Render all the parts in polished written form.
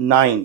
9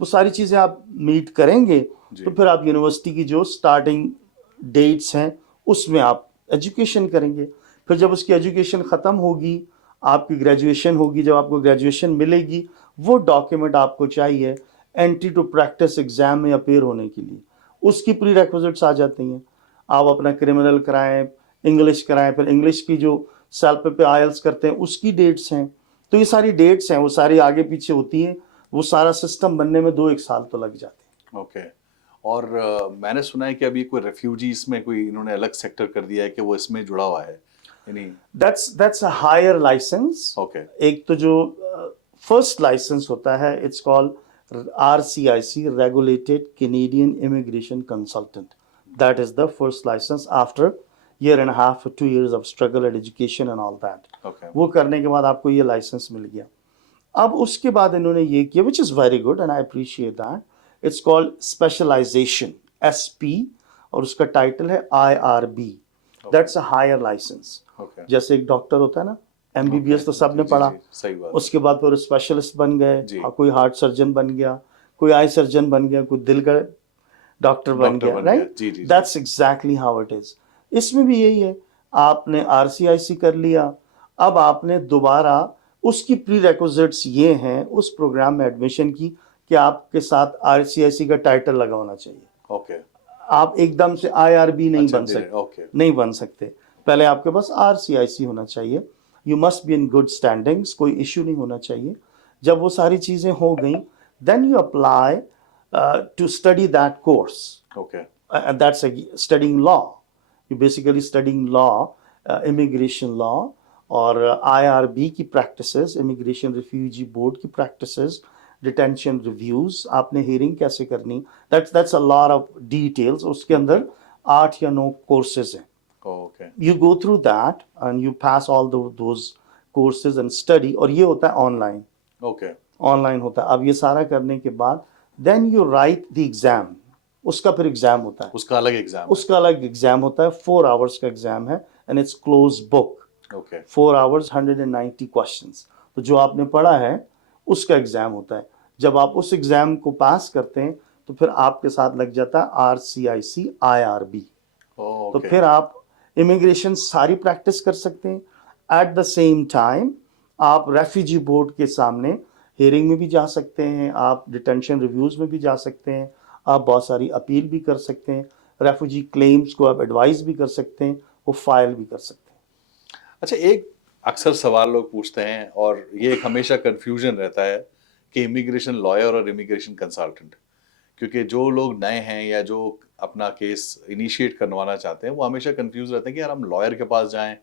وہ ساری چیزیں آپ میٹ کریں گے تو پھر آپ یونیورسٹی کی جو سٹارٹنگ ڈیٹس ہیں اس میں آپ ایجوکیشن کریں گے. پھر جب اس کی ایجوکیشن ختم ہوگی, آپ کی گریجویشن ہوگی, جب آپ کو گریجویشن ملے گی, وہ ڈاکیومنٹ آپ کو چاہیے انٹری ٹو پریکٹس ایگزام میں اپیئر ہونے کے لیے. اس کی پری ریکوزٹس آ جاتی ہیں. آپ اپنا کرمنل کرائیں, انگلش کرائیں, پھر انگلش کی جو سیلف پہ آئلس کرتے ہیں اس کی ڈیٹس ہیں. تو یہ ساری ڈیٹس ہیں, وہ ساری آگے پیچھے ہوتی ہیں. وہ سارا سسٹم بننے میں 2-1 سال تو لگ جاتے ہیں. اوکے. اور میں نے سنا ہے کہ ابھی کوئی ریفیوجیز میں کوئی انہوں نے الگ سیکٹر کر دیا ہے کہ وہ اس میں جڑا ہوا ہے, یعنی that's a higher licence. Okay ایک تو جو فرسٹ لائسنس ہوتا ہے, it's call RCIC, regulated Canadian immigration consultant. That is the first licence after 1.5 to 2 years of struggle and education and all that. Okay وہ کرنے کے بعد آپ کو یہ لائسنس مل گیا. اب اس کے بعد انہوں نے یہ کیا, which is very good and I appreciate that. It's called specialisation, SP, اور اس کا ٹائٹل ہے IRB. That's a higher licence. Okay جیسے ایک ڈاکٹر ہوتا ہے نا, MBBS تو سب نے پڑھا, صحیح بات. اس کے بعد پھر اسپیشلسٹ بن گئے, جی. کوئی ہارٹ سرجن بن گیا, کوئی آئی سرجن بن گیا, کوئی دل کا ڈاکٹر بن گیا, رائٹ. جی جی that's exactly how it is. اس میں بھی یہی ہے, آپ نے RCIC کر لیا, اب آپ نے دوبارہ اس کی پری ریکوزٹس یہ ہیں اس پروگرام میں ایڈمیشن کی کہ آپ کے ساتھ RCIC کا ٹائٹل لگا ہونا چاہیے. اوکے آپ ایک دم سے IRB نہیں بن سکتے, اوکے نہیں بن سکتے. پہلے آپ کے پاس RCIC ہونا چاہیے. You must be in good standings, کوئی ایشو نہیں ہونا چاہیے. جب وہ ساری چیزیں ہو گئیں, then you apply to study that course. Okay that's studying law. You basically studying law, immigration law, اور IRB کی پریکٹسز, امیگریشن ریفیوجی بورڈ کی پریکٹسز, ڈیٹینشن ریویوز, آپ نے ہیئرنگ کیسے کرنی, that's a lot of details. اس کے اندر 8 یا 9 کورسز ہیں. Okay You go through that and you pass all those courses and study, اور یہ ہوتا ہے on line. Okay on line ہوتا ہے. اب یہ سارا کرنے کے بعد then you write the exam. اس کا پھر ایگزام ہوتا ہے, اس کا الگ ایگزام. اس کا الگ ایگزام ہوتا ہے. 4 hours کا ایگزام ہے and it's closed book. Okay 4 hours 190 questions. تو جو آپ نے پڑھا ہے اس کا ایگزام ہوتا ہے. جب آپ اس ایگزام کو پاس کرتے ہیں تو پھر آپ کے ساتھ لگ جاتا ہے RCIC IRB. تو پھر آپ امیگریشن ساری پریکٹس کر سکتے ہیں. ایٹ دا سیم ٹائم آپ ریفیوجی بورڈ کے سامنے ہیئرنگ میں بھی جا سکتے ہیں, آپ ڈیٹینشن ریویوز میں بھی جا سکتے ہیں, آپ بہت ساری اپیل بھی کر سکتے ہیں, ریفیوجی کلیمز کو آپ ایڈوائز بھی کر سکتے ہیں, وہ فائل بھی کر سکتے ہیں. اچھا, ایک اکثر سوال لوگ پوچھتے ہیں اور یہ ایک ہمیشہ کنفیوژن رہتا ہے کہ امیگریشن لائر اور امیگریشن کنسلٹنٹ, کیونکہ جو لوگ نئے ہیں یا جو اپنا کیس انیشیٹ کروانا چاہتے ہیں وہ ہمیشہ کنفیوز رہتے ہیں کہ یار ہم لائر کے پاس جائیں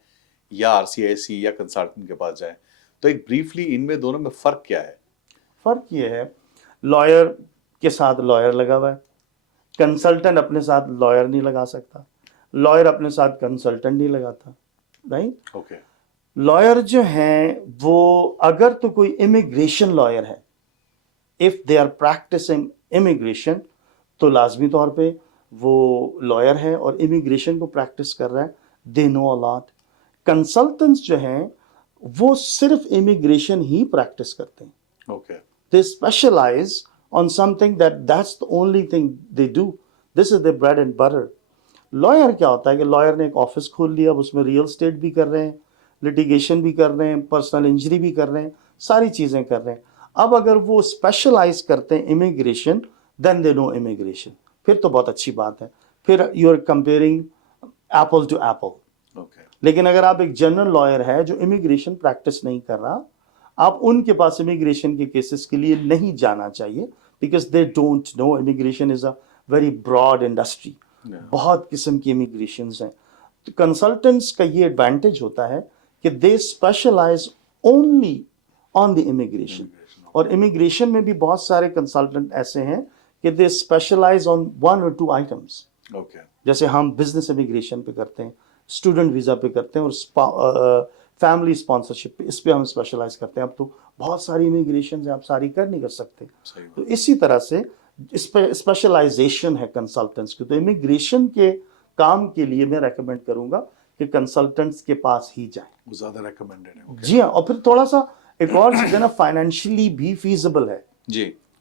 یا RCIC یا کنسلٹنٹ کے پاس جائیں. تو ایک بریفلی ان میں دونوں میں فرق کیا ہے؟ فرق یہ ہے, لائر کے ساتھ لائر لگا ہوا ہے, کنسلٹنٹ اپنے ساتھ لائر نہیں لگا سکتا, لائر اپنے ساتھ کنسلٹنٹ نہیں لگاتا, رائٹ. اوکے لائر جو ہیں وہ اگر تو کوئی امیگریشن لائر ہے, if they are practising immigration, تو لازمی طور پہ وہ لائر ہے اور امیگریشن کو پریکٹس کر رہا ہے, دے نو اے لاٹ. کنسلٹنٹس جو ہیں وہ صرف امیگریشن ہی پریکٹس کرتے ہیں. Okay They specialize on something that's the only thing they do. This is their bread and butter. Lawyer کیا ہوتا ہے کہ لائر نے ایک آفس کھول لیا, اب اس میں ریئل اسٹیٹ بھی کر رہے ہیں, لٹیگیشن بھی کر رہے ہیں, پرسنل انجری بھی کر رہے ہیں, ساری چیزیں کر رہے ہیں. اب اگر وہ اسپیشلائز کرتے ہیں امیگریشن, دین دے نو امیگریشن, پھر تو بہت اچھی بات ہے, پھر you are comparing apple to apple. Okay لیکن اگر آپ ایک جنرل لائر ہے جو امیگریشن پریکٹس نہیں کر رہا, آپ ان کے پاس امیگریشن کے کیسز کے لیے نہیں جانا چاہیے, because they don't know. Immigration is a very broad industry, بہت قسم کی امیگریشنز ہیں. تو کنسلٹنٹس کا یہ ایڈوانٹیج ہوتا ہے کہ they specialize only on the immigration. اور امیگریشن میں بھی بہت سارے کنسلٹنٹ ایسے ہیں کہ they specialize on 1 or 2 items. Okay جیسے ہم بزنس امیگریشن پہ کرتے ہیں, اسٹوڈنٹ ویزا پہ کرتے ہیں, اور فیملی اسپانسرشپ پہ, اس پہ ہم اسپیشلائز کرتے ہیں. اب تو بہت ساری امیگریشنز ہیں, آپ ساری کر نہیں کر سکتے. تو اسی طرح سے اس پہ اسپیشلائزیشن ہے کنسلٹنٹس کی. تو امیگریشن کے کام کے لیے میں ریکمینڈ کروں گا کہ کنسلٹنٹس کے پاس ہی جائیں. وہ زیادہ ریکمینڈڈ ہے. جی ہاں, اور پھر تھوڑا سا ایک اور چیز ہے نا, فائنینشلی بھی فیزیبل ہے. جی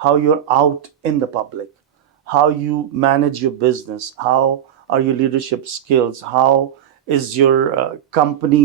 how you're out in the public, how you manage your business, how are your leadership skills, how is your company,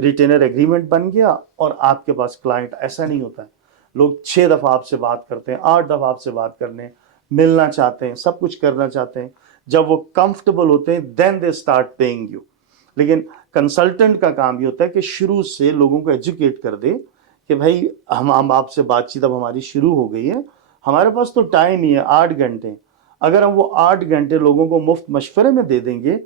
retainer agreement بن گیا اور آپ کے پاس کلائنٹ. ایسا نہیں ہوتا ہے. لوگ 6 دفعہ آپ سے بات کرتے ہیں, 8 دفعہ آپ سے بات کرنے, ملنا چاہتے ہیں, سب کچھ کرنا چاہتے ہیں. جب وہ کمفرٹیبل ہوتے ہیں دین دے اسٹارٹ پیئنگ یو. لیکن کنسلٹنٹ کا کام یہ ہوتا ہے کہ شروع سے لوگوں کو ایجوکیٹ کر دے کہ بھائی ہم آپ سے بات چیت اب ہماری شروع ہو گئی ہے, ہمارے پاس تو ٹائم ہی ہے 8 گھنٹے. اگر ہم وہ 8 گھنٹے لوگوں کو مفت مشورے میں دے دیں گے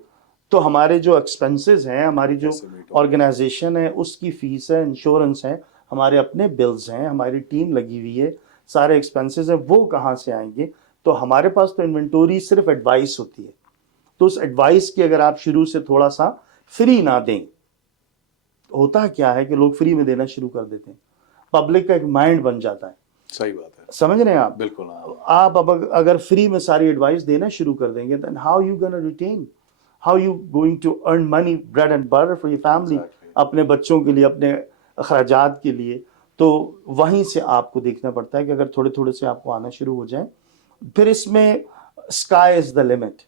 تو ہمارے جو ایکسپنسز ہیں, ہماری جو آرگنائزیشن ہے اس کی فیس ہے, انشورنس ہے, ہمارے اپنے بلز ہیں, ہماری ٹیم لگی ہوئی ہے, سارے ایکسپنسز ہیں, وہ کہاں سے آئیں گے؟ تو ہمارے پاس تو انوینٹوری صرف ایڈوائس ہوتی ہے. تو اس ایڈوائس کی اگر آپ شروع سے تھوڑا سا فری نہ دیں, ہوتا کیا ہے کہ لوگ فری میں دینا شروع کر دیتے ہیں, پبلک کا ایک مائنڈ بن جاتا ہے. صحیح بات ہے, سمجھ رہے ہیں آپ؟ بالکل. آپ اب اگر فری میں ساری ایڈوائس دینا شروع کر دیں گے then how you gonna retain, how you going to earn money, bread and butter for your family, اپنے بچوں کے لیے, اپنے اخراجات کے لیے. تو وہیں سے آپ کو دیکھنا پڑتا ہے کہ اگر تھوڑے تھوڑے سے آپ کو آنا شروع ہو جائیں, پھر اس میں sky is the limit.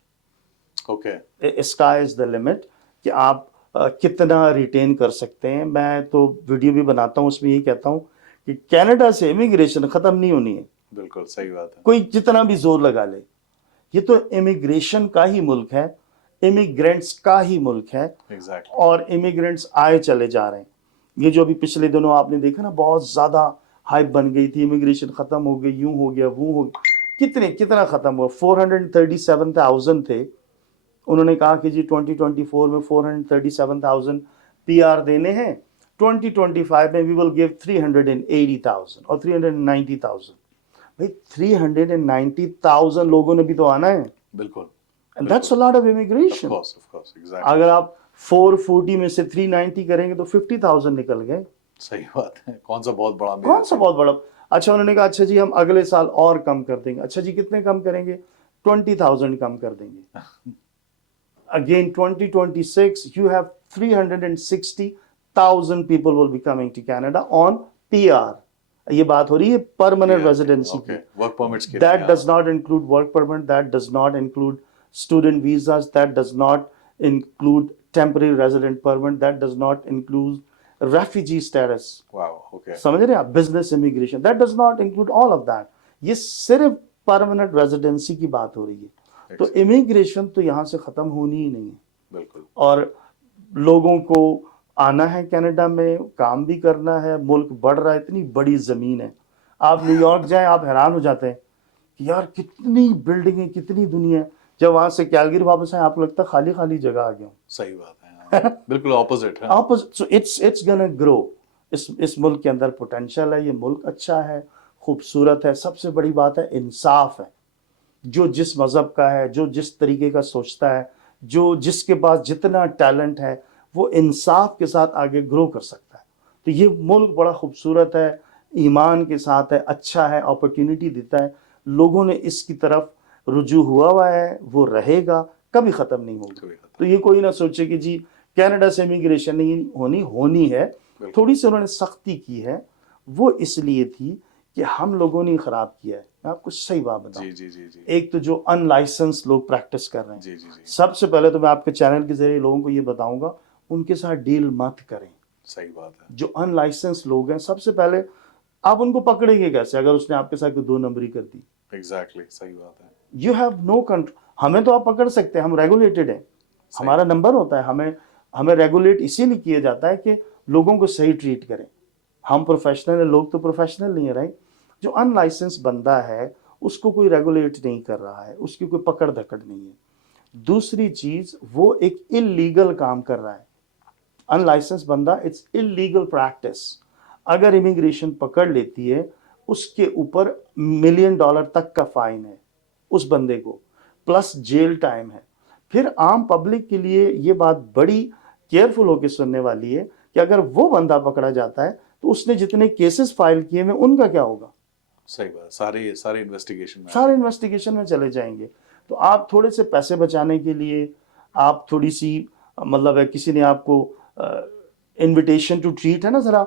Okay, sky is the limit کہ آپ کتنا ریٹین کر سکتے ہیں. میں تو ویڈیو بھی بناتا ہوں, اس میں یہی کہتا ہوں کہ کینیڈا سے امیگریشن ختم نہیں ہونی ہے. بالکل صحیح بات ہے. کوئی جتنا بھی زور لگا لے, یہ تو امیگریشن کا ہی ملک ہے, امیگرینٹس کا ہی ملک ہے, اور امیگرینٹس آئے چلے جا رہے ہیں. یہ جو ابھی پچھلے دنوں آپ نے دیکھا نا, بہت زیادہ ہائپ بن گئی تھی, امیگریشن ختم ہو گئی, یوں ہو گیا, وہ ہو گیا. کتنا ختم ہوا؟ 437,000 تھے. انہوں نے کہا کہ جی 2024 میں 437,000 پی آر دینے ہیں, 2025 میں we will give 380,000 اور 390,000. بھائی 390,000 لوگوں نے بھی تو آنا ہے. بالکل. And that's a lot of immigration. Of course, exactly. اگر آپ 440 میں سے 390 کریں گے تو 50,000 نکل گئے. صحیح بات ہے. کون سا بہت بڑا؟ کون سا بہت بڑا؟ اچھا انہوں نے کہا اچھا جی ہم اگلے سال اور کم کر دیں گے. اچھا جی کتنے کم کریں گے؟ 20,000 کم کر دیں گے. Again 2026 you have 360,000 people will be coming to Canada on PR. یہ بات ہو رہی ہے پرماننٹ ریزیڈنسی کی. ورک پرمٹس کی. That does not include work permit, that does not include student visas, that does not include temporary resident permit, that does not include refugee status. Wow, okay. سمجھ رہے ہیں آپ؟ business immigration, that does not include all of that. یہ صرف permanent residency کی بات ہو رہی ہے. تو امیگریشن تو یہاں سے ختم ہونی ہی نہیں ہے. بالکل. اور لوگوں کو آنا ہے کینیڈا میں, کام بھی کرنا ہے, ملک بڑھ رہا ہے, اتنی بڑی زمین ہے. آپ نیو یارک جائیں آپ حیران ہو جاتے ہیں کہ یار کتنی بلڈنگیں, کتنی دنیا ہے. جب وہاں سے کیلگری واپس آئیں آپ کو لگتا ہے خالی خالی جگہ آ گیا ہوں. صحیح بات ہے, بالکل اپوزٹ ہے. So it's گonna grow. اس ملک کے اندر پوٹینشیل ہے. یہ ملک اچھا ہے, خوبصورت ہے. سب سے بڑی بات ہے انصاف ہے. جو جس مذہب کا ہے, جو جس طریقے کا سوچتا ہے, جو جس کے پاس جتنا ٹیلنٹ ہے, وہ انصاف کے ساتھ آگے گرو کر سکتا ہے. تو یہ ملک بڑا خوبصورت ہے, ایمان کے ساتھ ہے, اچھا ہے, اپرچونٹی دیتا ہے. لوگوں نے اس کی طرف رجوع ہوا ہے, وہ رہے گا, کبھی ختم نہیں ہوگا. تو یہ کوئی نہ سوچے کہ جی کینیڈا سے امیگریشن نہیں ہونی ہے. تھوڑی سی انہوں نے سختی کی ہے, وہ اس لیے تھی کہ ہم لوگوں نے خراب کیا ہے. میں آپ کو صحیح بات بتاؤں, ایک تو جو ان لائسنس لوگ پریکٹس کر رہے ہیں, سب سے پہلے تو میں آپ کے چینل کے ذریعے لوگوں کو یہ بتاؤں گا ان کے ساتھ ڈیل مت کریں. صحیح بات ہے. جو ان لائسنس لوگ ہیں, سب سے پہلے آپ ان کو پکڑیں گے کیسے اگر اس نے آپ کے ساتھ 2 نمبری کر دی؟ ایگزیکٹلی صحیح بات ہے. You have no control. ہمیں تو آپ پکڑ سکتے ہیں, ہم ریگولیٹڈ ہیں, ہمارا نمبر ہوتا ہے. ہمیں ریگولیٹ اسی لیے کیا جاتا ہے کہ لوگوں کو صحیح ٹریٹ کریں. ہم پروفیشنل ہیں, لوگ تو پروفیشنل نہیں ہے رائٹ. جو ان لائسنس بندہ ہے اس کو کوئی ریگولیٹ نہیں کر رہا ہے, اس کی کوئی پکڑ دھکڑ نہیں ہے. دوسری چیز, وہ ایک انلیگل کام کر رہا ہے. ان لائسنس بندہ, اٹس انلیگل پریکٹس. اگر امیگریشن پکڑ لیتی ہے اس کے اوپر $1 ملین تک کا فائن ہے اس بندے کو, پلس جیل ٹائم ہے. پھر عام پبلک کے لیے یہ بات بڑی کیئرفل ہو کے سننے والی ہے کہ اگر وہ بندہ پکڑا جاتا ہے تو اس نے جتنے کیسز فائل کیے ہیں ان کا کیا ہوگا؟ صحیح بات. سارے انویسٹیگیشن میں چلے جائیں گے. تو آپ تھوڑے سے پیسے بچانے کے لیے آپ تھوڑی سی مطلب ہے کسی نے آپ کو انویٹیشن ٹو ٹریٹ ہے نا, ذرا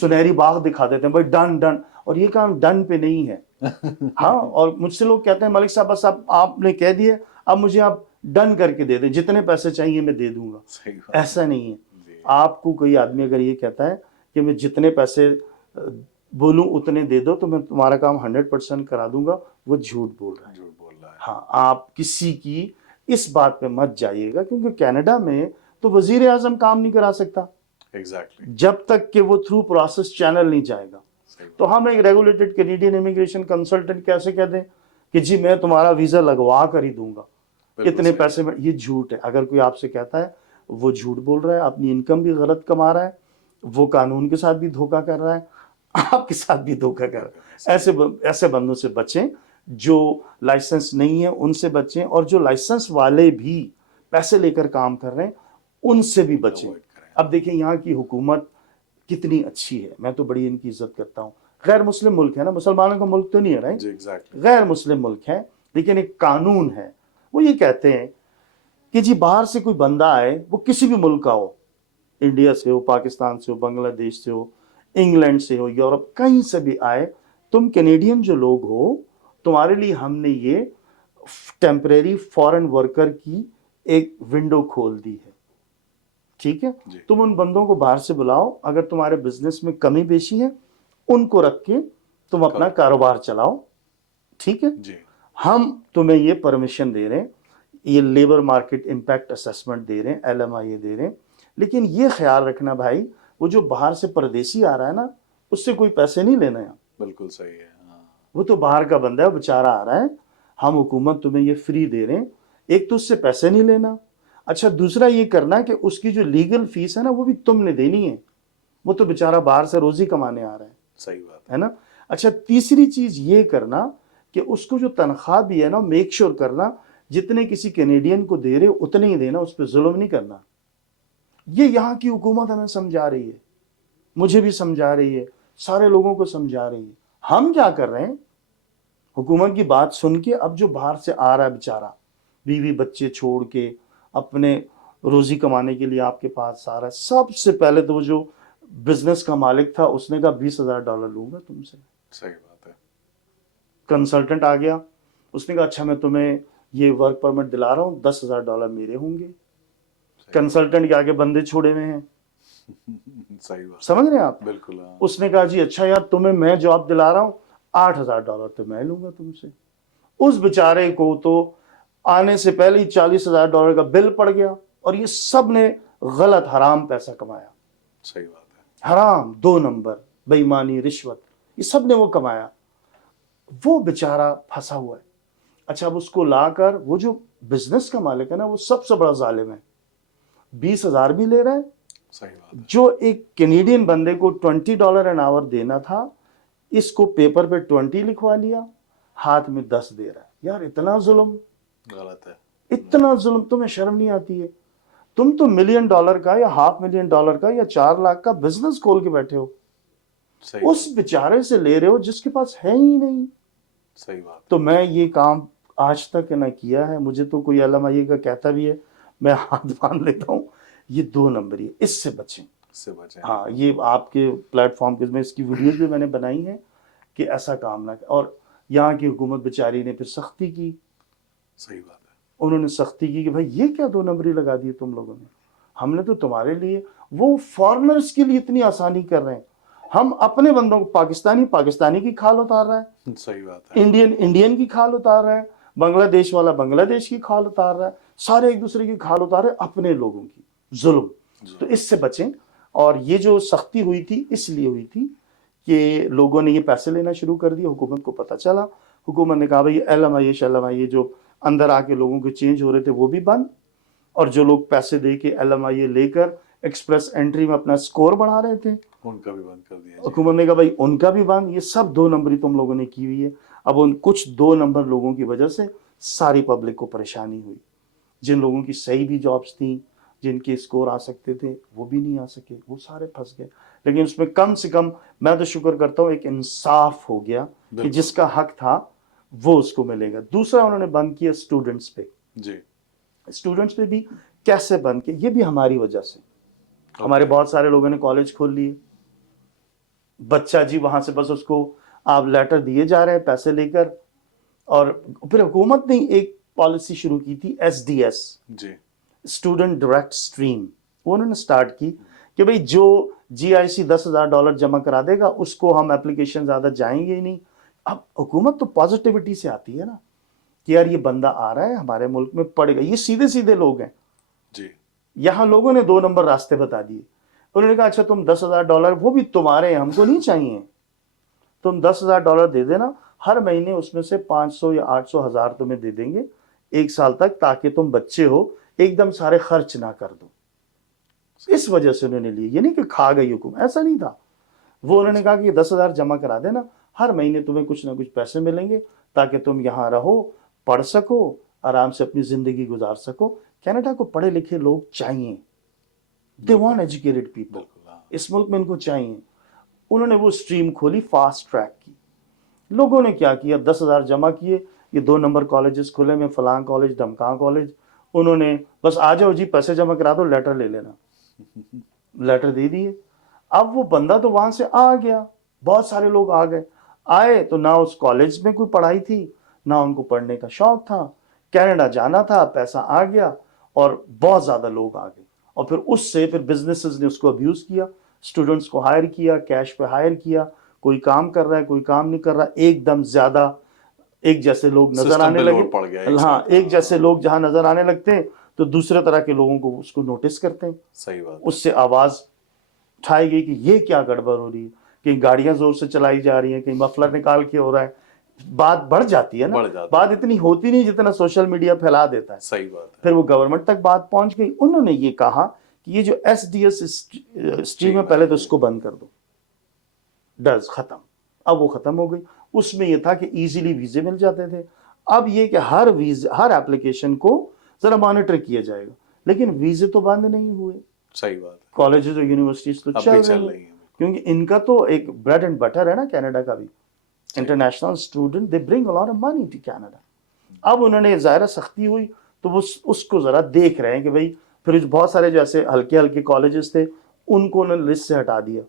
سنہری باغ دکھا دیتے ہیں, بھائی ڈن, اور یہ کام ڈن پہ نہیں ہے. ہاں, اور مجھ سے لوگ کہتے ہیں ملک صاحب بس آپ نے کہہ دیا, اب مجھے آپ ڈن کر کے دے دیں, جتنے پیسے چاہیے میں دے دوں گا. ایسا نہیں ہے. آپ کو کوئی آدمی اگر یہ کہتا ہے کہ میں جتنے پیسے بولوں اتنے دے دو تو میں تمہارا کام 100% کرا دوں گا، وہ جھوٹ بول رہا ہے. جھوٹ بول رہا ہے. ہاں، آپ کسی کی اس بات پہ مت جائیے گا، کیونکہ کینیڈا میں تو وزیر اعظم کام نہیں کرا سکتا ایگزیکٹلی. جب تک کہ وہ تھرو پروسیس چینل نہیں جائے گا. تو ہم ایک ریگولیٹڈ کینیڈین امیگریشن کنسلٹنٹ کیسے کہہ دیں کہ جی میں تمہارا ویزا لگوا کر ہی دوں گا اتنے پیسے میں؟ یہ جھوٹ ہے. اگر کوئی آپ سے کہتا ہے وہ جھوٹ بول رہا ہے، اپنی انکم بھی غلط کما رہا ہے، وہ قانون کے ساتھ بھی دھوکہ کر رہا ہے، آپ کے ساتھ بھی دھوکہ کر رہا ہے. ایسے بندوں سے بچیں، جو لائسنس نہیں ہے ان سے بچیں، اور جو لائسنس والے بھی پیسے لے کر کام کر رہے ہیں ان سے بھی بچیں. اب دیکھیں یہاں کی حکومت کتنی اچھی ہے، میں تو بڑی ان کی عزت کرتا ہوں. غیر مسلم ملک ہے نا، مسلمانوں کا ملک تو نہیں ہے رائٹ، غیر مسلم ملک ہے، لیکن ایک قانون ہے. وہ یہ کہتے ہیں کہ جی باہر سے کوئی بندہ آئے، وہ کسی بھی ملک کا ہو، انڈیا سے ہو، پاکستان سے ہو، بنگلہ دیش سے ہو، انگلینڈ سے ہو، یورپ کہیں سے بھی آئے، تم کینیڈین جو لوگ ہو، تمہارے لیے ہم نے یہ ٹیمپریری فارن ورکر کی ایک ونڈو کھول دی ہے. ٹھیک ہے، تم ان بندوں کو باہر سے بلاؤ، اگر تمہارے بزنس میں کمی بیشی ہے ان کو رکھ کے تم اپنا کاروبار چلاؤ. ٹھیک ہے، ہم تمہیں یہ پرمیشن دے رہے ہیں، یہ لیبر مارکیٹ امپیکٹ اسسمنٹ دے رہے ہیں، LMIA دے رہے ہیں. لیکن یہ خیال رکھنا بھائی، وہ جو باہر سے پردیسی آ رہا ہے نا، اس سے کوئی پیسے نہیں لینا ہے. بالکل صحیح ہے. وہ تو باہر کا بندہ ہے، بیچارہ آ رہا ہے، ہم حکومت تمہیں یہ فری دے رہے ہیں. ایک تو اس سے پیسے نہیں لینا، اچھا دوسرا یہ کرنا کہ اس کی جو لیگل فیس ہے نا وہ بھی تم نے دینی ہے. وہ تو بیچارہ باہر سے روزی کمانے آ رہا ہے. صحیح بات ہے نا. اچھا تیسری چیز یہ کرنا کہ اس کو جو تنخواہ بھی ہے نا، میک شور کرنا جتنے کسی کینیڈین کو دے رہے اتنے ہی دینا، اس پہ ظلم نہیں کرنا. یہ یہاں کی حکومت ہمیں سمجھا رہی ہے، مجھے بھی سمجھا رہی ہے، سارے لوگوں کو سمجھا رہی ہے. ہم کیا کر رہے ہیں؟ حکومت کی بات سن کے اب جو باہر سے آ رہا ہے بیچارہ، بیوی بچے چھوڑ کے اپنے روزی کمانے کے لیے آپ کے پاس آ رہا ہے، سب سے پہلے تو وہ جو بزنس کا مالک تھا اس نے کہا $20,000 لوں گا تم سے. صحیح بات ہے. کنسلٹنٹ آ گیا، اس نے کہا اچھا میں تمہیں یہ ورک پرمٹ دلا رہا ہوں، $10,000 میرے ہوں گے. کنسلٹنٹ کے آگے بندے چھوڑے ہوئے ہیں. صحیح بات. سمجھ رہے ہیں آپ؟ بالکل. اس نے کہا جی اچھا یار تمہیں میں جاب دلا رہا ہوں، $8,000 تو میں لوں گا تم سے. اس بیچارے کو تو آنے سے پہلے ہی $40,000 کا بل پڑ گیا، اور یہ سب نے غلط حرام پیسہ کمایا. صحیح بات ہے. حرام، 2 نمبر، بے ایمانی، رشوت، یہ سب نے وہ کمایا. وہ بیچارہ پھنسا ہوا ہے. اچھا اب اس کو لا کر وہ جو بزنس کا مالک ہے نا، وہ سب سے بڑا ظالم ہے. 20,000 بھی لے رہا ہے. صحیح بات ہے. جو ایک کینیڈین بندے کو $20 an hour دینا تھا، اس کو پیپر پہ 20 لکھوا لیا، ہاتھ میں 10 دے رہا ہے. یار اتنا ظلم، غلط ہے. اتنا ظلم، تمہیں شرم نہیں آتی ہے؟ تم تو $1 ملین کا یا $500,000 کا یا 4 لاکھ کا بزنس کھول کے بیٹھے ہو، اس بیچارے سے لے رہے ہو جس کے پاس ہے ہی نہیں. صحیح بات. تو میں یہ کام آج تک نہ کیا ہے. مجھے تو کوئی LMIA کا کہتا بھی ہے میں ہاتھ باندھ لیتا ہوں. یہ 2 نمبری ہے، اس سے بچیں. ہاں یہ آپ کے پلیٹ فارم کے میں اس کی ویڈیوز بھی میں نے بنائی ہیں کہ ایسا کام نہ. اور یہاں کی حکومت بیچاری نے پھر سختی کی. صحیح بات ہے. انہوں نے سختی کی کہ بھائی یہ کیا 2 نمبری لگا دی تم لوگوں نے، ہم نے تو تمہارے لیے، وہ فارنرز کے لیے اتنی آسانی کر رہے ہیں. ہم اپنے بندوں کو، پاکستانی کی کھال اتار رہا ہے، صحیح بات ہے. انڈین کی کھال اتار رہا ہے، بنگلہ دیش والا بنگلہ دیش کی کھال اتار رہا ہے، سارے ایک دوسرے کی کھال اتار رہے ہیں، اپنے لوگوں کی. ظلم. تو اس سے بچیں. اور یہ جو سختی ہوئی تھی اس لیے ہوئی تھی کہ لوگوں نے یہ پیسے لینا شروع کر دیا. حکومت کو پتہ چلا، حکومت نے کہا بھائی LMIA جو اندر آ کے لوگوں کے چینج ہو رہے تھے وہ بھی بند، اور جو لوگ پیسے دے کے LMIA لے کر ایکسپریس انٹری میں اپنا سکور بڑھا رہے تھے ان کا بھی بند کر دیا. حکومت نے کہا بھائی ان کا بھی بند. یہ سب 2 نمبری تم لوگوں نے کی ہوئی ہے. اب ان کچھ 2 نمبر لوگوں کی وجہ سے ساری پبلک کو پریشانی ہوئی. جن لوگوں کی صحیح بھی جابس تھیں، جن کے اسکور آ سکتے تھے وہ بھی نہیں آ سکے، وہ سارے پھنس گئے. لیکن اس میں کم سے کم میں تو شکر کرتا ہوں ایک انصاف ہو گیا کہ جس کا حق تھا وہ اس کو ملے گا. دوسرا انہوں نے بند کیا اسٹوڈنٹس پہ. جی. اسٹوڈنٹس پہ بھی کیسے بند کیا؟ یہ بھی ہماری وجہ سے. ہمارے بہت سارے لوگوں نے کالج کھول لیے. بچہ جی وہاں سے بس اس کو آپ لیٹر دیے جا رہے ہیں پیسے لے کر. اور پھر حکومت نے ایک پالیسی شروع کی تھی SDS، جی، اسٹوڈنٹ ڈائریکٹ اسٹریم. وہ انہوں نے سٹارٹ کی کہ بھئی جو GIC $10,000 جمع کرا دے گا اس کو ہم اپلیکیشن زیادہ جائیں گے ہی نہیں. اب حکومت تو پازیٹیوٹی سے آتی ہے نا کہ یار یہ بندہ آ رہا ہے ہمارے ملک میں پڑے گا. یہ سیدھے سیدھے لوگ ہیں جی. یہاں لوگوں نے 2 نمبر راستے بتا دیے. انہوں نے کہا اچھا تم $10,000 وہ بھی تمہارے ہیں ہم کو نہیں چاہیے, تم $10,000 دے دینا, ہر مہینے اس میں سے 500 یا 800 ہزار تمہیں دے دیں گے 1 سال تک, تاکہ تم بچے ہو ایک دم سارے خرچ نہ کر دو. اس وجہ سے انہوں نے لیے, یہ نہیں کہ کھا گئی حکومت, ایسا نہیں تھا. وہ انہوں نے کہا کہ یہ 10,000 جمع کرا دینا, ہر مہینے تمہیں کچھ نہ کچھ پیسے ملیں گے تاکہ تم یہاں رہو, پڑھ سکو, آرام سے اپنی زندگی گزار سکو. کینیڈا کو پڑھے لکھے لوگ چاہیے, دے وانٹ ایجوکیٹڈ پیپل, اس ملک میں ان کو چاہیے. انہوں نے وہ اسٹریم کھولی فاسٹ ٹریک کی. لوگوں نے کیا کیا, 10,000 جمع کیے, یہ 2 نمبر کالجز کھلے میں, فلاں کالج, دھمکاں کالج. انہوں نے بس آ جاؤ جی پیسے جمع کرا دو, لیٹر لے لینا, لیٹر دے دیے. اب وہ بندہ تو وہاں سے آ گیا, بہت سارے لوگ آ گئے. آئے تو نہ اس کالج میں کوئی پڑھائی تھی, نہ ان کو پڑھنے کا شوق تھا, کینیڈا جانا تھا, پیسہ آ گیا اور بہت زیادہ لوگ آ گئے. اور پھر اس سے پھر بزنسز نے اس کو ابیوز کیا, اسٹوڈنٹس کو ہائر کیا, کیش پہ ہائر کیا, کوئی کام کر رہا ہے کوئی کام نہیں کر رہا, ایک دم زیادہ ایک جیسے لوگ نظر آنے لگے. ہاں, ایک جیسے لوگ جہاں نظر آنے لگتے ہیں تو دوسرے طرح کے لوگوں کو اس کو نوٹس کرتے ہیں. صحیح بات. اس سے آواز اٹھائی گئی کہ یہ کیا گڑبڑ ہو رہی ہے, کہیں گاڑیاں زور سے چلائی جا رہی ہیں, کہیں مفلر نکال کے ہو رہا ہے. بات بڑھ جاتی ہے نا, بات اتنی ہوتی نہیں جتنا سوشل میڈیا پھیلا دیتا ہے. صحیح بات. پھر وہ گورنمنٹ تک بات پہنچ گئی. انہوں نے یہ کہا کہ یہ جو SDS اسٹریم ہے پہلے تو اس کو بند کر دو, ڈرز ختم. اب وہ ختم ہو گئی. اس میں یہ تھا کہ ایزیلی ویزے مل جاتے تھے. اب یہ کہ ہر ایپلیکیشن کو ذرا مانیٹر کیا جائے گا, لیکن ویزے تو بند نہیں ہوئے. صحیح بات. کالجز اور یونیورسٹیز تو چل رہی ہیں, کیونکہ ان کا تو ایک بریڈ اینڈ بٹر ہے نا کینیڈا کا بھی. International student they bring a lot of money to Canada. اب انہوں نے ظاہر سختی ہوئی تو وہ اس کو ذرا دیکھ رہے ہیں کہ بھئی پھر بہت سارے جیسے ہلکے ہلکے کالجز تھے ان کو انہوں نے لسٹ سے ہٹا دیا.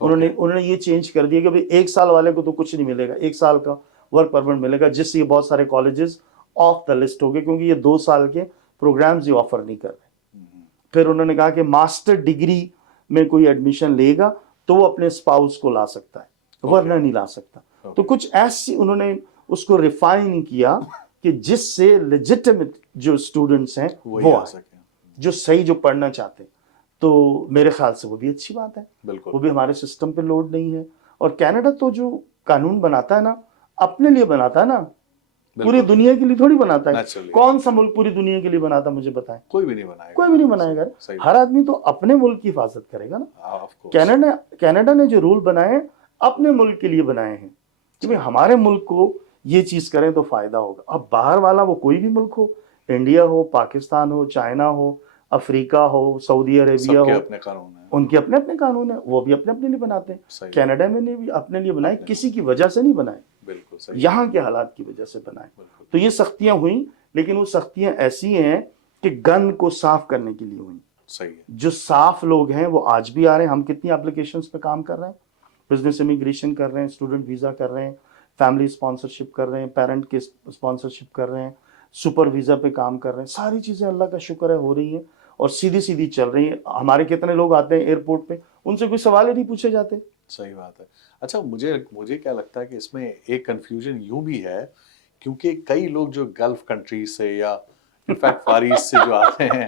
انہوں نے یہ چینج کر دیا کہ بھئی 1 سال والے کو تو کچھ نہیں ملے گا, 1 سال کا ورک پرمٹ ملے گا, جس سے یہ بہت سارے کالجز آف دا لسٹ ہو گئے کیونکہ یہ 2 سال کے پروگرامز ہی آفر نہیں کر رہے. پھر انہوں نے کہا کہ ماسٹر ڈگری میں کوئی ایڈمیشن لے گا تو وہ اپنے اسپاؤس کو لا سکتا ہے, ورنہ نہیں لا سکتا. تو کچھ ایسی انہوں نے اس کو ریفائن کیا کہ جس سے لیجٹمیٹ جو اسٹوڈنٹس ہیں وہ آ سکیں, جو صحیح جو پڑھنا چاہتے ہیں. تو میرے خیال سے وہ بھی اچھی بات ہے, وہ بھی ہمارے سسٹم پہ لوڈ نہیں ہے. اور کینیڈا تو جو قانون بناتا ہے نا اپنے لیے بناتا ہے نا, پوری دنیا کے لیے تھوڑی بناتا ہے. کون سا ملک پوری دنیا کے لیے بناتا ہے مجھے بتائیں؟ کوئی بھی نہیں بنائے گا. ہر آدمی تو اپنے ملک کی حفاظت کرے گا نا. کینیڈا نے جو رول بنائے اپنے ملک کے لیے بنائے ہیں کہ ہمارے ملک کو یہ چیز کریں تو فائدہ ہوگا. اب باہر والا وہ کوئی بھی ملک ہو, انڈیا ہو, پاکستان ہو, چائنا ہو, افریقہ ہو, سعودی عربیہ ہو, ان کے اپنے اپنے قانون ہیں, وہ بھی اپنے لیے بناتے ہیں. کینیڈا میں نے بھی اپنے لیے بنائے, کسی کی وجہ سے نہیں بنائے, یہاں کے حالات کی وجہ سے بنائے. تو یہ سختیاں ہوئیں, لیکن وہ سختیاں ایسی ہیں کہ گند کو صاف کرنے کے لیے ہوئیں. جو صاف لوگ ہیں وہ آج بھی آ رہے ہیں. ہم کتنی اپلیکیشنز پہ کام کر رہے ہیں, بزنس امیگریشن کر رہے ہیں, اسٹوڈنٹ ویزا کر رہے ہیں, فیملی اسپانسرشپ کر رہے ہیں, پیرنٹ کے اسپانسرشپ کر رہے ہیں, سپر ویزا پہ کام کر رہے ہیں. ساری چیزیں اللہ کا شکر ہے ہو رہی ہیں اور سیدھی سیدھی چل رہی ہیں. ہمارے کتنے لوگ آتے ہیں ایئرپورٹ پہ, ان سے کوئی سوال ہی نہیں پوچھے جاتے. صحیح بات ہے. اچھا مجھے کیا لگتا ہے کہ اس میں ایک کنفیوژن یوں بھی ہے کیونکہ کئی لوگ جو گلف کنٹریز سے یا انفیکٹ فار ایسٹ سے جو آتے ہیں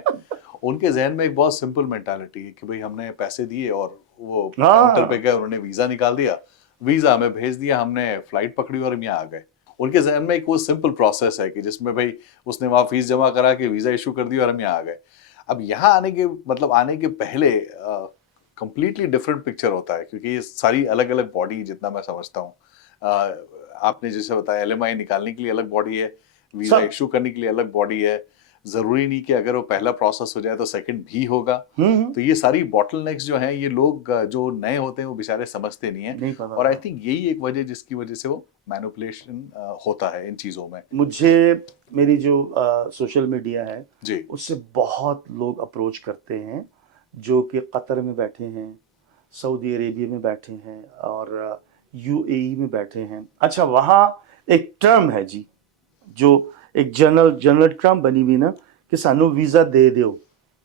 ان کے ذہن میں ایک بہت سمپل مینٹالٹی ہے کہ بھئی ہم نے پیسے دیے اور وہ کاؤنٹر پہ گئے, انہوں نے ویزا نکال دیا, ویزا ہمیں بھیج دیا, ہم نے فلائٹ پکڑی اور ہم یہاں آ گئے. ان کے ذہن میں ایک وہ سمپل پروسیس ہے کہ جس میں بھئی اس نے وہاں فیس جمع کرا کے ویزا ایشو کر دیا اور ہم یہاں آ گئے. اب یہاں آنے کے پہلے کمپلیٹلی ڈفرینٹ پکچر ہوتا ہے کیونکہ یہ ساری الگ الگ باڈی, جتنا میں سمجھتا ہوں, آپ نے جیسے بتایا LMI نکالنے کے لیے الگ باڈی ہے, ویزا ایشو کرنے کے لیے الگ باڈی ہے. ضروری نہیں کہ اگر وہ پہلا پروسیس ہو جائے تو سیکنڈ بھی ہوگا. تو یہ ساری باٹل نیکس جو ہیں یہ لوگ جو نئے ہوتے ہیں وہ بیچارے سمجھتے نہیں ہیں, اور آئی تھنک یہی ایک وجہ جس کی وجہ سے وہ مینوپولیشن ہوتا ہے ان چیزوں میں. مجھے میری جو سوشل میڈیا ہے جی اس سے بہت لوگ اپروچ کرتے ہیں جو کہ قطر میں بیٹھے ہیں, سعودی عربیہ میں بیٹھے ہیں اور UAE میں بیٹھے ہیں. اچھا وہاں ایک ٹرم ہے جی, جو ایک جنرل ٹرم بنی ہوئی نا کہ سانو ویزا دے دیو.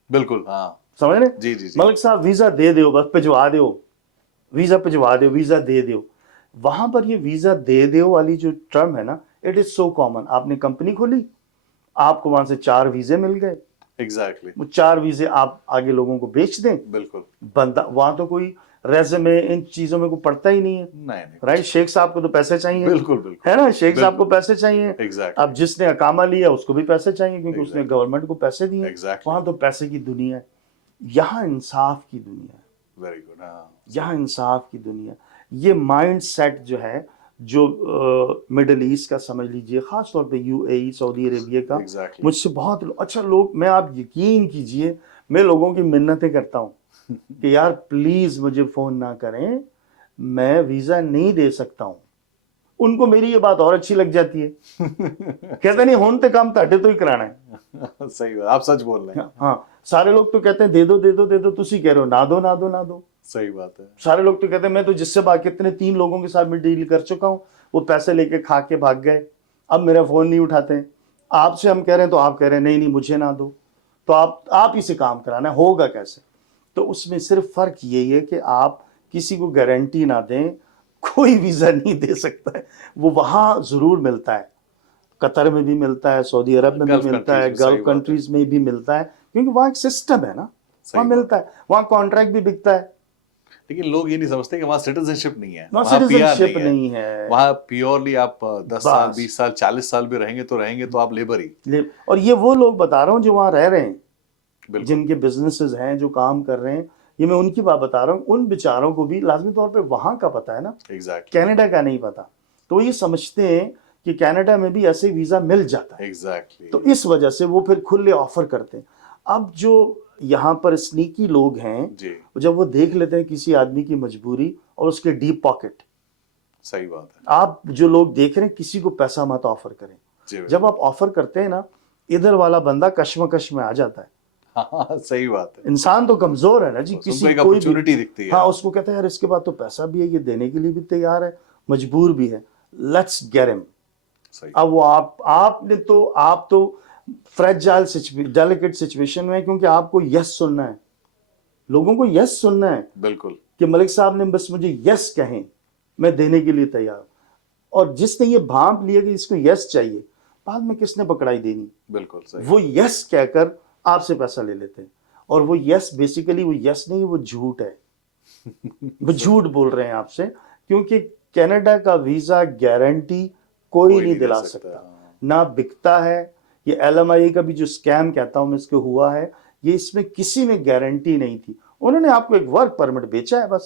بالکل, ہاں سمجھ رہے جی جی جی ملک صاحب ویزا دے دیو بس بھجوا دیو ویزا بھجوا دیو ویزا دے دیو وہاں پر یہ ویزا دے دیو والی جو ٹرم ہے نا اٹ از سو کامن آپ نے کمپنی کھولی آپ کو وہاں سے 4 ویزے مل گئے ایگزیکٹلی وہ 4 ویزے آپ آگے لوگوں کو بیچ دیں بالکل بندہ وہاں تو کوئی ریزمے ان چیزوں میں کوئی پڑھتا ہی نہیں ہے نہیں رائٹ شیخ صاحب کو تو پیسے چاہیے بالکل بالکل ہے نا شیخ صاحب کو پیسے چاہیے ایگزیکٹلی اب جس نے اقامہ لیا اس کو بھی پیسے چاہیے کیونکہ اس نے گورنمنٹ کو پیسے دیے ایگزیکٹلی وہاں تو پیسے کی دنیا ہے یہاں انصاف کی دنیا ہے ویری گڈ ہاں یہاں انصاف کی دنیا یہ مائنڈ سیٹ جو ہے جو مڈل ایسٹ کا سمجھ لیجئے خاص طور پہ یو اے ای سعودی عربیہ کا ایگزیکٹلی مجھ سے بہت اچھا لوگ میں آپ یقین کیجئے میں لوگوں کی منتیں کرتا ہوں کہ یار پلیز مجھے فون نہ کریں میں ویزا نہیں دے سکتا ہوں ان کو میری یہ بات اور اچھی لگ جاتی ہے کہتے نہیں ہون تے کام تاٹے تو ہی کرانا ہے صحیح بات آپ سچ بول رہے ہیں ہاں سارے لوگ تو کہتے ہیں دے دو دے دو دے دو تسی کہہ رہے ہو نہ دو نہ دو نہ دو صحیح بات ہے سارے لوگ تو کہتے ہیں میں تو جس سے بات کتنے 3 لوگوں کے ساتھ میں ڈیل کر چکا ہوں وہ پیسے لے کے کھا کے بھاگ گئے اب میرا فون نہیں اٹھاتے ہیں آپ سے ہم کہہ رہے ہیں تو آپ کہہ رہے ہیں نہیں نہیں مجھے نہ دو تو آپ ہی سے کام کرانا ہے ہوگا کیسے تو اس میں صرف فرق یہی ہے کہ آپ کسی کو گارنٹی نہ دیں کوئی ویزا نہیں دے سکتا ہے وہ وہاں ضرور ملتا ہے قطر میں بھی ملتا ہے سعودی عرب میں بھی گلف ملتا ہے کنٹریز میں گلف صحیح بات ہے کنٹریز میں بھی ملتا ہے کیونکہ وہاں ایک سسٹم ہے نا وہاں صحیح بات ملتا ہے وہاں کانٹریکٹ بھی بکتا ہے لیکن لوگ یہ نہیں سمجھتے کہ وہاں سٹیزنشپ نہیں ہے وہاں وہاں پی آر سٹیزنشپ نہیں ہے نہیں ہے وہاں پیورلی آپ 10 سال بس 20 سال 40 سال بھی رہیں گے تو آپ لیبر ہی اور یہ وہ لوگ بتا رہا ہوں جو وہاں رہ رہے ہیں بالکل جن کے بزنسز ہیں جو کام کر رہے ہیں یہ میں ان کی بات بتا رہا ہوں ان بیچاروں کو بھی لازمی طور پہ وہاں کا پتہ ہے نا ایگزیکٹلی کینیڈا کا نہیں پتا تو وہ یہ سمجھتے ہیں کہ کینیڈا میں بھی ایسے ویزا مل جاتا ہے ایگزیکٹلی تو اس وجہ سے وہ پھر کھلے آفر کرتے ہیں اب جو یہاں پر اسنیکی لوگ ہیں جی جب وہ دیکھ لیتے ہیں کسی آدمی کی مجبوری اور اس کے ڈیپ پاکٹ صحیح بات ہے آپ جو لوگ دیکھ رہے ہیں کسی کو پیسہ مت آفر کریں جی جب آپ آفر کرتے ہیں نا ادھر والا بندہ کشمکش میں آ جاتا ہے ہاں صحیح بات ہے انسان تو کمزور ہے نا جی ان کو کسی ایک کوئی بھی اپرچونٹی دکھتی ہے ہاں اس کو کہتا ہے یار اس کے بعد تو پیسہ بھی ہے یہ دینے کے لیے بھی تیار ہے مجبور بھی ہے لیٹس گیٹ ہم صحیح اب وہ آپ تو فریجائل ڈیلیکیٹ سچویشن میں ہے کیونکہ آپ کو یس سننا ہے لوگوں کو یس سننا ہے بالکل کہ ملک صاحب نے بس مجھے یس کہیں میں دینے کے لیے تیار ہوں اور جس نے یہ بھانپ لیا کہ اس کو یس چاہیے بعد میں کس نے پکڑائی دینی بالکل صحیح وہ یس کہہ کر آپ سے پیسہ لے لیتے ہیں اور وہ یس بیسیکلی وہ یس نہیں وہ جھوٹ ہے وہ جھوٹ بول رہے ہیں آپ سے کیونکہ کینیڈا کا ویزا گارنٹی کوئی نہیں دے دلا سکتا سکتا ہاں۔ نہ بکتا ہے یہ ایل ایم آئی کا بھی جو اسکیم کہتا ہوں میں اس کے ہوا ہے یہ اس میں کسی میں گارنٹی نہیں تھی انہوں نے آپ کو ایک ورک پرمٹ بیچا ہے بس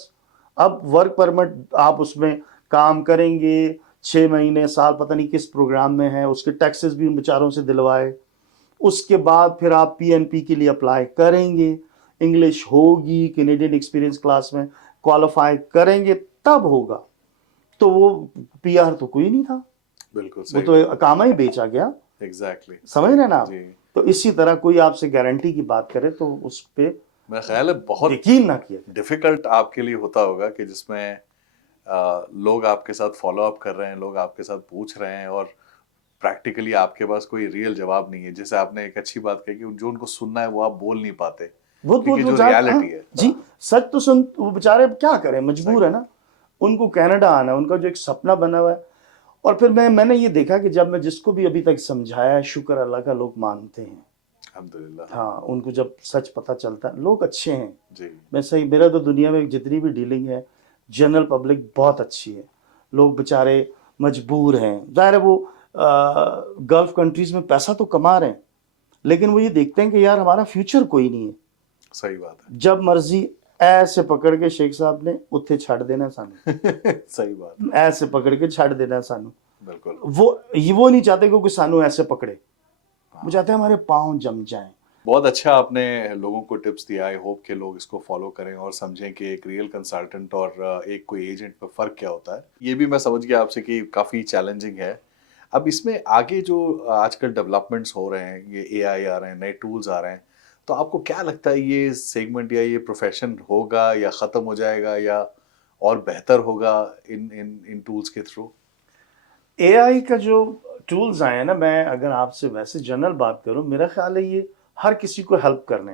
اب ورک پرمٹ آپ اس میں کام کریں گے 6 مہینے سال پتہ نہیں کس پروگرام میں ہے اس کے ٹیکسز بھی ان بیچاروں سے دلوائے اس کے بعد پھر آپ پی این پی کے لیے اپلائی کریں گے انگلش ہوگی کینیڈین ایکسپیرینس کلاس میں کوالیفائی کریں گے تب ہوگا تو وہ پی آر تو کوئی نہیں تھا بالکل وہ صحیح تو اقامہ ہی بیچا گیا ایگزیکٹلی سمجھ رہے ہیں نا آپ جی تو اسی طرح کوئی آپ سے گارنٹی کی بات کرے تو اس پہ میرا خیال ہے بہت یقین نہ کیا ڈیفیکلٹ آپ کے لیے ہوتا ہوگا کہ جس میں لوگ آپ کے ساتھ فالو اپ کر رہے ہیں لوگ آپ کے ساتھ پوچھ رہے ہیں اور پریکٹیکلی آپ کے پاس کوئی ریئل جواب نہیں ہے جیسے آپ نے ایک اچھی بات کہی کہ جو ان کو سننا ہے وہ آپ بول نہیں پاتے کیونکہ جو ریالٹی ہے جی سچ تو سن وہ بیچارے کیا کریں مجبور ہے نا ان کو کینیڈا آنا ہے ان کا جو ایک سپنا بنا ہوا ہے اور پھر میں نے یہ دیکھا کہ جب میں جس کو بھی ابھی تک سمجھایا شکر اللہ کا لوگ مانتے ہیں الحمدللہ ہاں ان کو جب سچ پتہ چلتا ہے لوگ اچھے ہیں جی میں صحیح میرا تو دنیا میں جتنی بھی ڈیلنگ ہے جنرل پبلک بہت اچھی ہے لوگ بیچارے مجبور ہیں ظاہر ہے وہ گلف کنٹریز میں پیسہ تو کما رہے ہیں لیکن وہ یہ دیکھتے ہیں کہ یار ہمارا فیوچر کوئی نہیں ہے صحیح بات ہے جب مرضی ایسے پکڑ کے شیخ صاحب نے اتھے چھڑ دینا سانو صحیح بات ہے ایسے پکڑ کے چھڑ دینا سانو بالکل وہ نہیں چاہتے کہ کوئی سانو ایسے پکڑے وہ چاہتے ہیں ہمارے پاؤں جم جائیں بہت اچھا آپ نے لوگوں کو ٹپس دیا آئی ہوپ کہ لوگ اس کو فالو کریں اور سمجھیں کہ ایک ریئل کنسلٹنٹ اور ایک کوئی ایجنٹ میں فرق کیا ہوتا ہے یہ بھی میں سمجھ گیا آپ سے کہ کافی چیلنجنگ ہے اب اس میں آگے جو آج کل ڈیولپمنٹس ہو رہے ہیں یہ اے آئی آ رہے ہیں نئے ٹولز آ رہے ہیں تو آپ کو کیا لگتا ہے یہ سیگمنٹ یا یہ پروفیشن ہوگا یا ختم ہو جائے گا یا اور بہتر ہوگا ان ٹولز کے تھرو اے آئی کا جو ٹولز آئے ہیں نا میں اگر آپ سے ویسے جنرل بات کروں میرا خیال ہے یہ ہر کسی کو ہیلپ کرنے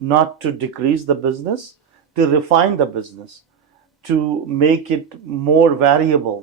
not to decrease the business, to refine the business, to make it more variable.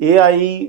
AI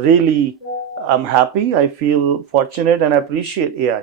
really I'm happy, I feel fortunate and I appreciate AI.